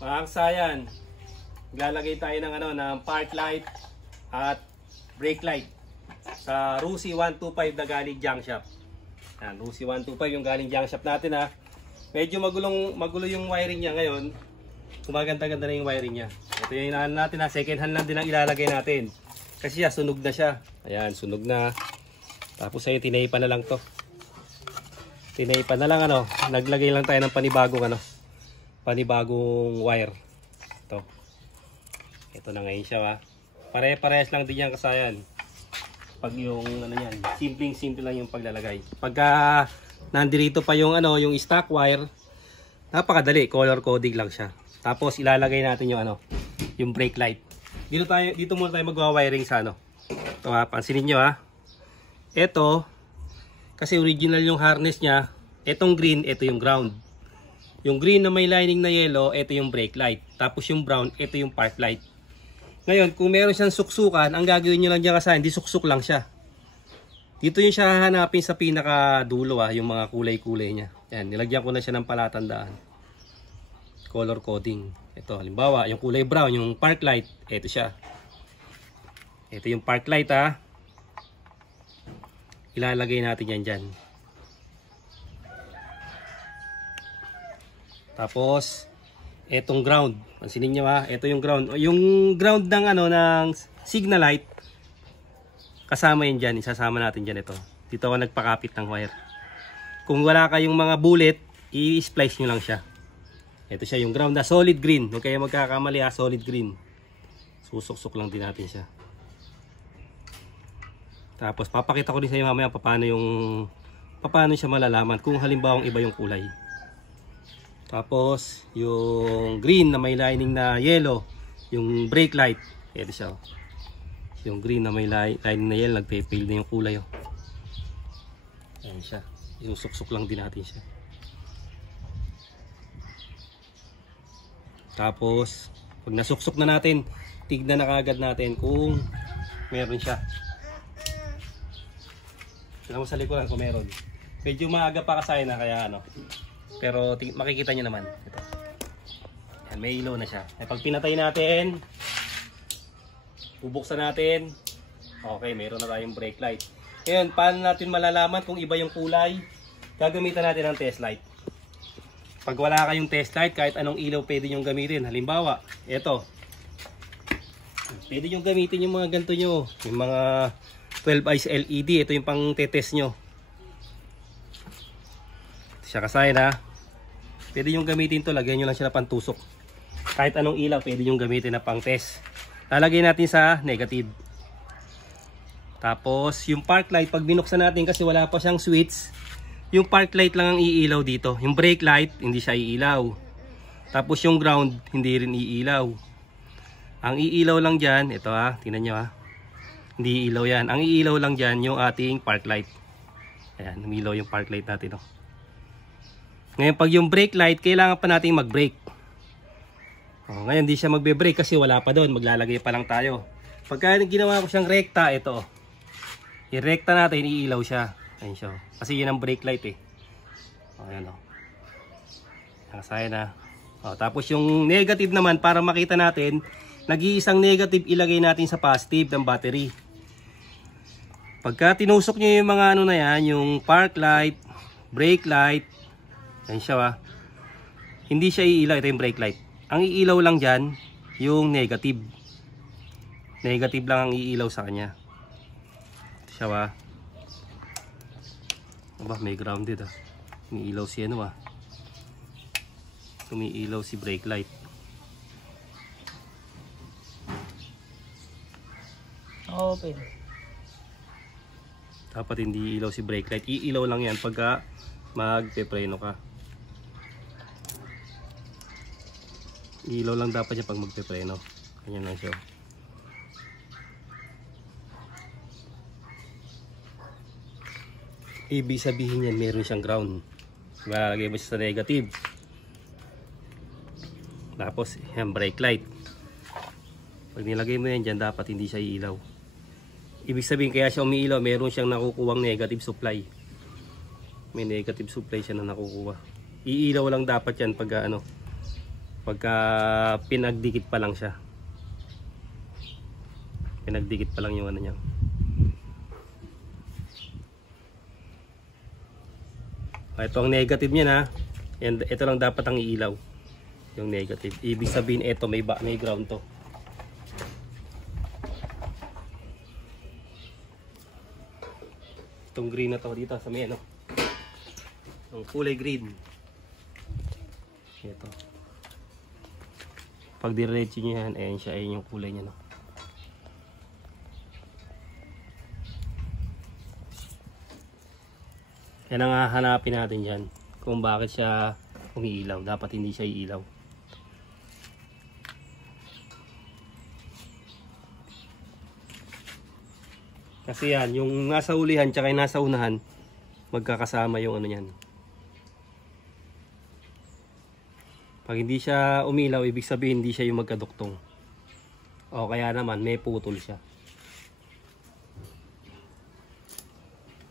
Mga kasayan, lalagay tayo ng ng park light at brake light sa Rusi 125 na galing junk shop. Yan, Rusi 125 yung galing junk shop natin ha. Medyo magulo yung wiring niya ngayon. Gumaganda-ganda na yung wiring niya. Ito yung inahan natin ha, second hand lang din ang ilalagay natin. Kasi sunog na siya. Ayan, sunog na. Tapos ay tinaypan na lang to. Tinaypan na lang naglagay lang tayo ng panibagong wire. Ito na ngayon siya ha. Pare-parehas lang din yan kasayan. Pag yung yan, simple lang yung paglalagay. Pagka nandirito pa yung yung stock wire, napakadali, color coding lang siya. Tapos ilalagay natin yung brake light. Dito muna tayo magwa-wiring sa Ito ha, pansinin niyo ha. Ito kasi original yung harness niya. Etong green, ito yung ground. Yung green na may lining na yellow, ito yung brake light. Tapos yung brown, ito yung park light. Ngayon, kung meron siyang suksukan, ang gagawin nyo lang dyan kasi hindi suksuk lang siya. Dito yung siya hahanapin sa pinakadulo yung mga kulay-kulay niya. Yan, nilagyan ko na siya ng palatandaan. Color coding. Ito, halimbawa, yung kulay brown, yung park light, ito siya. Ito yung park light ha. Ilalagay natin yan dyan. Tapos, etong ground. Pansinin nyo ha, ito yung ground. Yung ground ng ng signal light, kasama yan dyan. Isasama natin dyan ito. Dito ako nagpakapit ng wire. Kung wala kayong mga bullet, i-splice nyo lang siya. Ito siya yung ground na solid green. Huwag kayo magkakamali ha, solid green. Susuk-suk lang din natin siya. Tapos papakita ko din sa inyo mamaya paano siya malalaman kung halimbawang iba yung kulay. Tapos yung green na may lining na yellow, yung brake light, ito siya. Yung green na may lining na yellow, nagpe-fade na yung kulay. Ayan siya. Yung suksok lang din natin siya. Tapos pag nasuksok na natin, tignan na kagad natin kung meron siya. Tignan mo sa likuran kung meron. Medyo maaga pa kasaya na kaya pero makikita nyo naman. Ito. Yan, may ilaw na siya. Pag pinatay natin, bubuksan natin, okay, meron na tayong brake light. Ngayon, paano natin malalaman kung iba yung kulay? Gagamitan natin ng test light. Pag wala kayong test light, kahit anong ilaw pwede nyo gamitin. Halimbawa, ito. Pwede nyo gamitin yung mga ganito nyo. Yung mga 12 eyes LED. Ito yung pang tetest nyo. Ito siya kasayin ha. Pwede yung gamitin to, lagyan nyo lang siya na pantusok. Kahit anong ilaw, pwede yung gamitin na pang test. Lalagay natin sa negative. Tapos, yung park light, pag binuksan natin kasi wala pa siyang switch, yung park light lang ang iilaw dito. Yung brake light, hindi siya iilaw. Tapos yung ground, hindi rin iilaw. Ang iilaw lang dyan, ito ha, tingnan nyo ha. Hindi iilaw yan. Ang iilaw lang dyan, yung ating park light. Ayan, umilaw yung park light natin. Ngayon pag yung brake light, kailangan pa natin mag-brake. Ngayon di siya magbe-brake kasi wala pa doon, maglalagay pa lang tayo. Pagka ginawa ko siyang rekta, ito. I-rekta natin, iilaw siya. Ayun siya. Kasi yun ang brake light ayan nakasaya na. Tapos yung negative naman, para makita natin, nag-iisang negative ilagay natin sa positive ng battery. Pagka tinusok nyo yung mga na yan, yung park light, brake light, yan siya hindi siya iilaw. Ito yung brake light. Ang iilaw lang dyan, yung negative. Negative lang ang iilaw sa kanya. Ito siya may grounded umiilaw si umiilaw si brake light. Open. Dapat hindi iilaw si brake light. Iilaw lang yan pagka magpe-preno ka. Ilaw lang dapat niya pag magpe-preno. Ganyan lang siya. Ibig sabihin yan, meron siyang ground. Lalagay mo siya sa negative. Tapos, yan, brake light. Pag nilagay mo yan dyan, dapat hindi siya iilaw. Ibig sabihin, kaya siya umiilaw, meron siyang nakukuwang negative supply. May negative supply siya na nakukuha. Iilaw lang dapat yan pag pagka pinagdikit pa lang siya. Pinagdikit pa lang yung ano niya. Ito ang negative niya na. And ito lang dapat ang iilaw. Yung negative. Ibig sabihin ito may ground to. Itong green na to dito sa may ano. Ang kulay green. Ito. Pag diretso nyo yan, ayan siya, ayan yung kulay niya, no. Yan ang hahanapin natin dyan. Kung bakit siya umiilaw. Dapat hindi siya iilaw. Kasi yan, yung nasa ulihan tsaka yung nasa unahan, magkakasama yung ano yan. Pag hindi siya umilaw, ibig sabihin hindi siya yung magkaduktong. O kaya naman, may putol siya.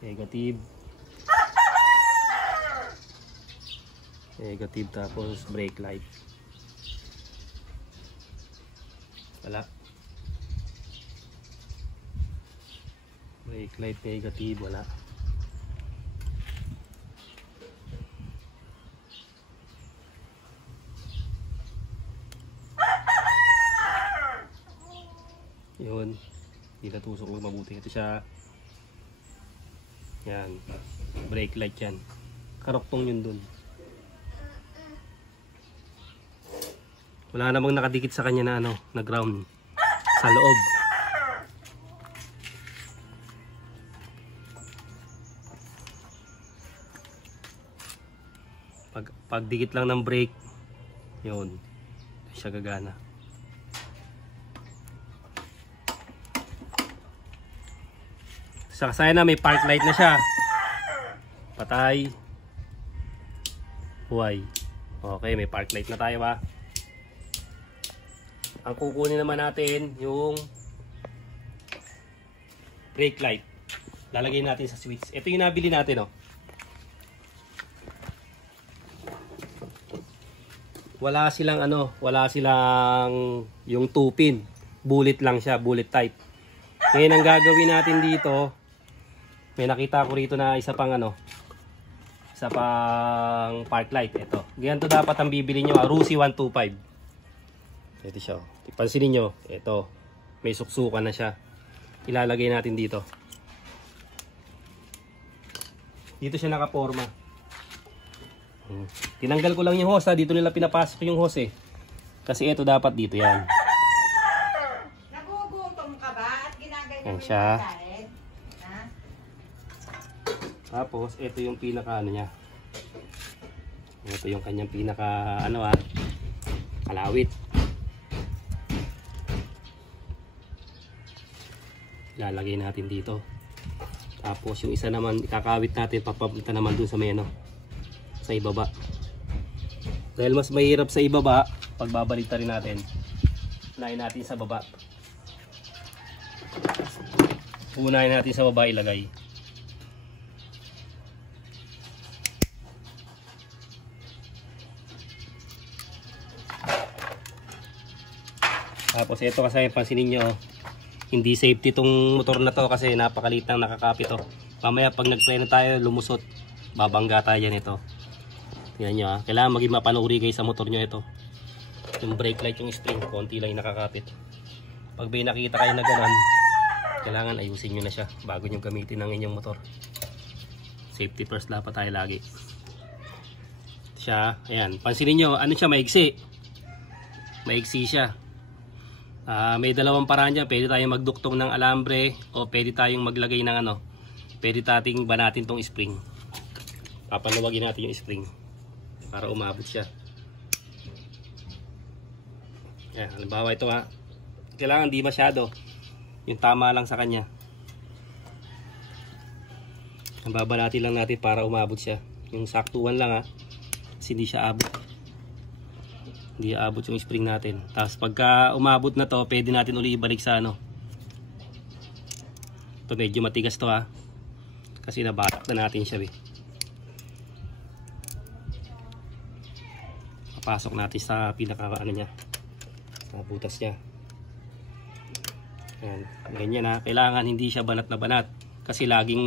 Negative. Negative tapos brake light. Wala. Brake light negative, wala. Yun. Hindi natusok mo mabuti. Ito siya. Yan. Brake light yan. Karoktong yun dun. Wala namang nakadikit sa kanya na ano, na ground sa loob. Pagdikit lang ng brake, yun, siya gagana. Sa kasaya na may park light na siya. Patay. Buhay. Okay, may park light na tayo ba? Ang kukunin naman natin yung brake light. Lalagay natin sa switch. Ito yung nabili natin, oh. Wala silang ano, wala silang yung 2-pin. Bullet lang siya, bullet type. Ngayon ang gagawin natin dito, may nakita ko rito na isa pang ano, isa pang park light. Ito. Ganito dapat ang bibili nyo, Rusi 125. Ito siya. Ipansinin nyo, ito. May suksukan na siya. Ilalagay natin dito. Dito siya nakaporma. Tinanggal ko lang yung hose, ha. Dito nila pinapasok yung hose, eh. Kasi ito dapat dito yan. Nagugutom ka ba at ginaganyan yan siya. Tapos ito yung pinaka ano niya. Ito yung kanyang pinaka ano, kalawit. Lalagay natin dito. Tapos yung isa naman ikakawit natin papunta naman dun sa may ano, sa ibaba. Dahil mas mahirap sa ibaba, pagbabalik rin natin. Unahin natin sa baba. Unahin natin sa baba ilagay. Tapos ito kasi pansinin nyo, hindi safety tong motor na to kasi napakaliit ng nakakapit to. Mamaya pag nagpleno tayo lumusot, babangga tayo dyan ito. Tingnan nyo, kailangan maging mapanuri kayo sa motor nyo ito. Yung brake light, yung spring, konti lang yung nakakapit. Pag may nakita kayo na gano'n, kailangan ayusin nyo na siya bago nyo gamitin ang inyong motor. Safety first dapat tayo lagi. Siya, ayan, pansinin nyo, ano siya, maigsi. Maigsi siya. May dalawang paraan dyan. Pwede tayong magduktong ng alambre o pwede tayong maglagay ng ano, pwede tating banatin tong spring. Papaluwagin natin yung spring para umabot siya. Yan, halimbawa ito, kailangan di masyado, yung tama lang sa kanya. Babanatin lang natin para umabot siya, yung saktuan lang, kasi hindi siya abot. Hindi aabot yung spring natin. Tapos pagka umabot na to, pwede natin uli ibalik sa ano. Ito medyo matigas to, kasi nabatak na natin siya, Pasok natin sa pinaka ano niya, sa butas niya. Ayan, ganyan ha. Kailangan hindi siya banat na banat kasi lagi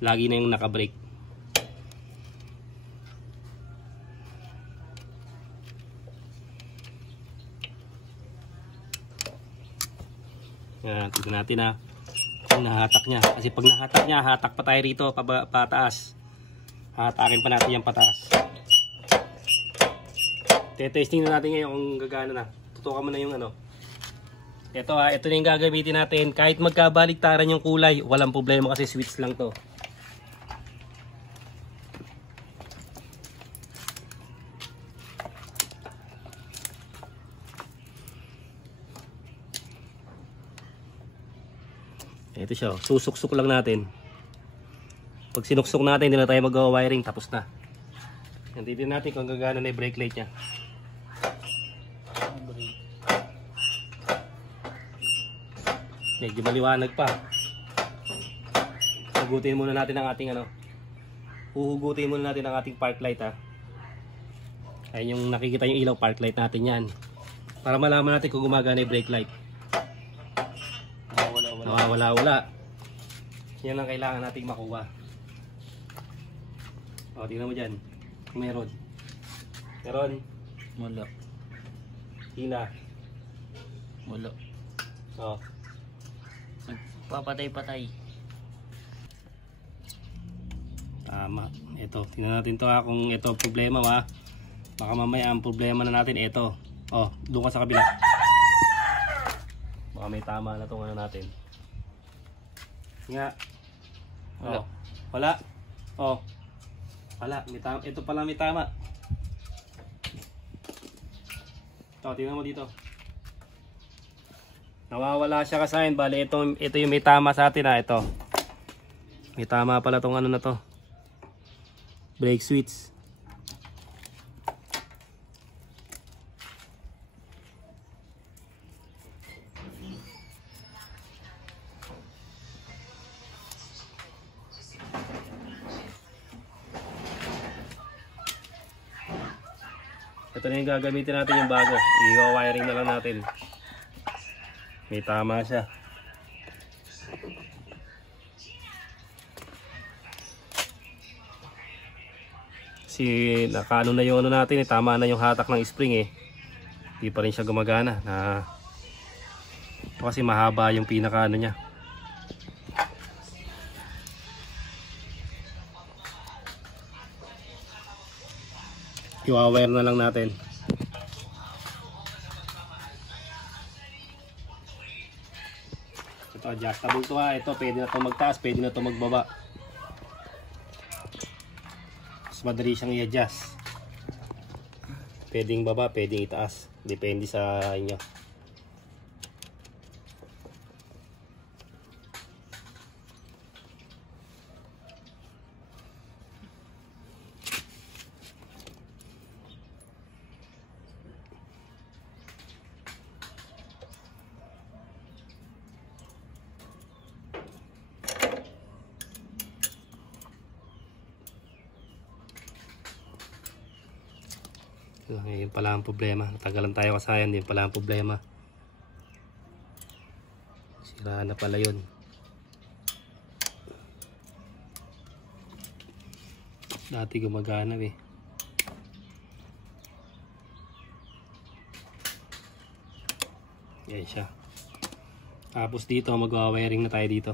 na yung naka-brake. Ayan, tignan natin ha kung nahatak niya. Kasi pag nahatak niya, hatak pa tayo rito pataas. Hatakin pa natin yung pataas. Testing na natin ngayon kung gagana na. Tutukan mo na yung ano. Ito ha, ito na yung gagamitin natin. Kahit magkabaliktaran yung kulay, walang problema kasi switch lang to. Ito siya, susuksok lang natin. Pag sinuksok natin, hindi na tayo mag-wiring, tapos na. Yan, titignan natin kung gagana na yung brake light niya. Medyo maliwanag pa. Hugutin muna natin ang ating ano. Huhugutin muna natin ang ating park light ha. Ayun yung nakikita yung ilaw, park light natin yan. Para malaman natin kung gumagana yung brake light. Wala. Yan ang kailangan nating makuha. O, tingnan mo dyan. Meron. Wala. Hina. Wala. O. Papatay-patay. Tama. Ito, tingnan natin to ha, kung ito problema ha. Baka mamaya ang problema na natin ito. Oh, doon ka sa kabila. Baka may tama na itong ano natin. Nga. Oh, wala. Oh. Wala, may tama. Ito pala may tama. Ito, tingnan mo dito. Nawawala siya kasayin. Bale, ito yung may tama sa atin ha. Ito. May tama pala tong ano na to. Brake switch. Ito na yung gagamitin natin yung bago. I-wiring na lang natin. May tama siya. Kasi nakaano na yung ano natin, tama na yung hatak ng spring eh. Hindi pa rin siya gumagana. Ito kasi mahaba yung pinaka ano niya. I-wire na lang natin. Ito adjustable to ha. Ito pwede na to magtaas, pwede na to magbaba. Mas madali siyang i-adjust. Pwedeng baba, pwedeng itaas. Depende sa inyo. Yun pala ang problema. Natagalan tayo kasayan, din pala ang problema. Sira na pala yun. Dati gumagana eh. Yan siya. Tapos dito mag-wiring na tayo dito.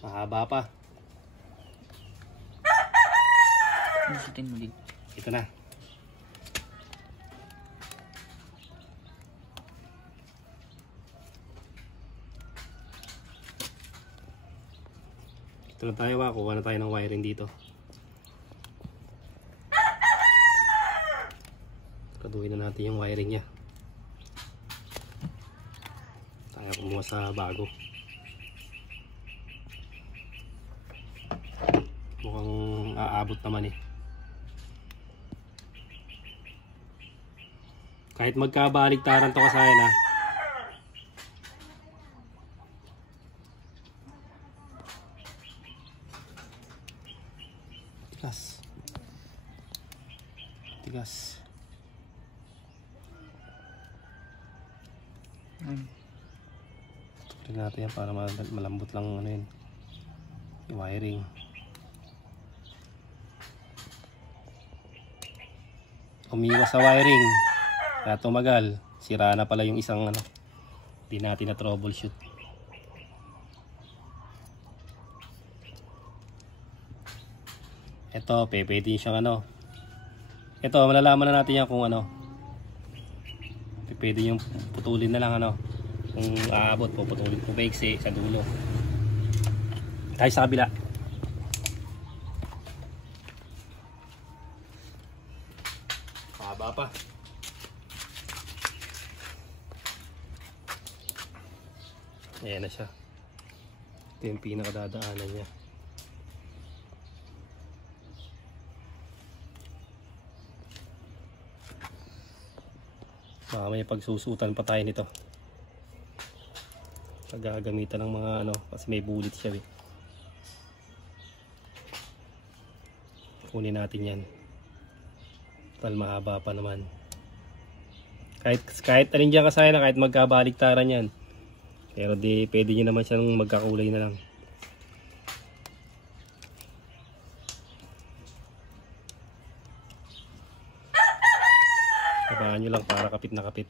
Mahaba pa. Susutin mo dito. Ito na. Ito na tayo ha. Kuha na tayo ng wiring dito. Kaduhin na natin yung wiring nya. Tayo kumuha sa bago. Mukhang aabot naman eh. Kahit magkabaligtaran to kasayan ha. Tigas. Tuturin natin yan para malambot lang ano yun. Yung wiring. Umiwas sa wiring. Kaya tumagal. Sira na pala yung isang ano. Hindi natin na troubleshoot. Ito, pwede siyang ano. Ito, malalaman na natin yan kung ano. Pwede yung putulin na lang ano. Kung aabot, puputulin po paiksi sa dulo. Tayo sa kabila. Haba pa. Ayan na siya. Ito yung pinakadadaanan niya. May pagsusutan pa tayo nito. Gagamitan ng mga ano kasi may bulit siya eh. Kunin natin yan. Total mahaba pa naman. Kahit alin dyan kasaya na kahit magkabaliktaran yan. Pero di pwede nyo naman siyang magkakulay na lang. Sabahan nyo lang para kapit na kapit.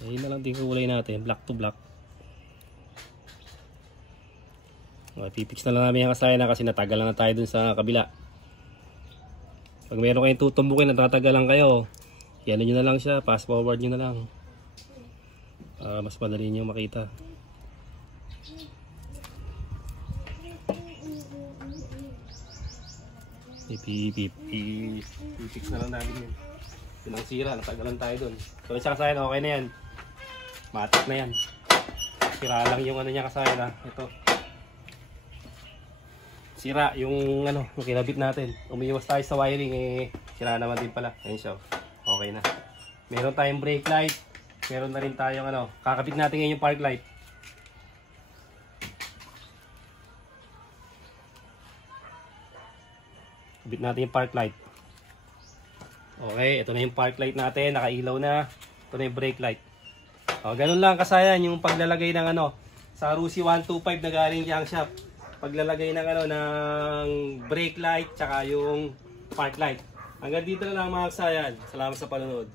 Ayun na lang din kulay natin, black to black. Pipix na lang namin yung kasaya na kasi natagalan na tayo dun sa kabila. Pag meron kayong tutumbukin at natagalan kayo, yan nyo na lang siya, fast forward nyo na lang. Para mas madali nyo makita. Pipix na lang namin yun. Pinang sira, natagalan tayo dun. So isa kasaya na okay na yan. Matik na yan. Sira lang yung ano niya kasaya na. Ito. Sira yung ano, yung kinabit natin. Umiiwas tayo sa wiring eh. Sira naman din pala. Ayun siya. Okay na. Meron tayong brake light. Meron na rin tayong ano. Kakabit natin ngayon yung park light. Kabit natin yung park light. Okay, ito na yung park light natin. Nakailaw na. Ito na yung brake light. O, ganun lang kasayan yung paglalagay ng ano sa Rusi 125 na galing junk shop. Paglalagay ng ano ng brake light tsaka yung park light. Hanggang dito na lang mga kasayan. Salamat sa panonood.